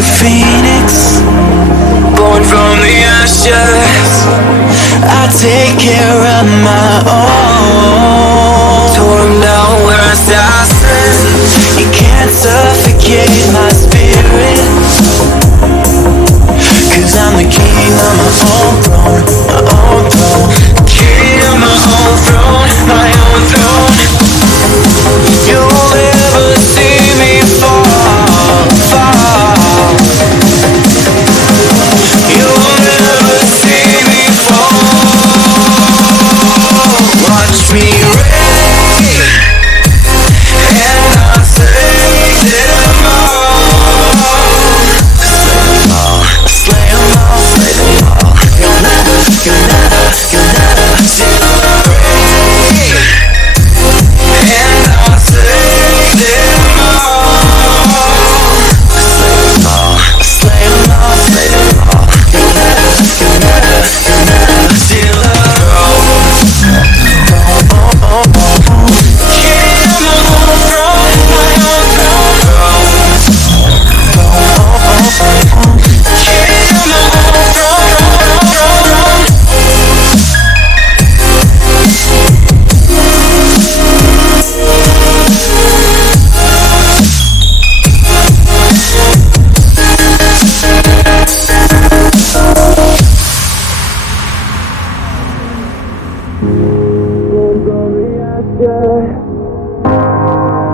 a phoenix, born from the ashes. I take care of my own. Torn down where I stand. You can't suffocate my spirit, 'cause I'm the king of my own throne, my own throne. King of my own throne, my own throne. You'll never see me fall, fall. You'll never see me fall. Watch me reign, and I'll take them all. Slay them all, slay them all, slay them all. You'll never see me reign, and I'll take them all. Slay them all, slay them all, slay them all. You'll never see the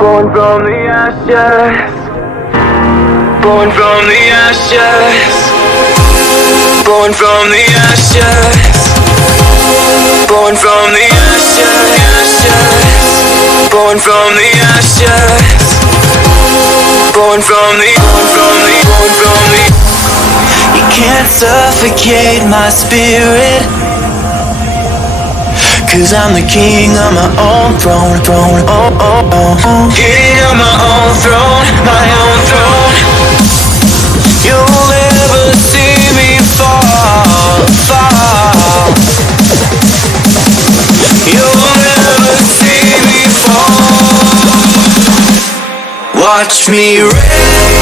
born from the ashes, born from the ashes, born from the ashes, born from the ashes, born from the ashes, born from the. You can't suffocate my spirit, 'cause I'm the king of my own throne, throne, oh, oh, oh. King of my own throne, my own throne. You'll never see me fall, fall. You'll never see me fall. Watch me reign.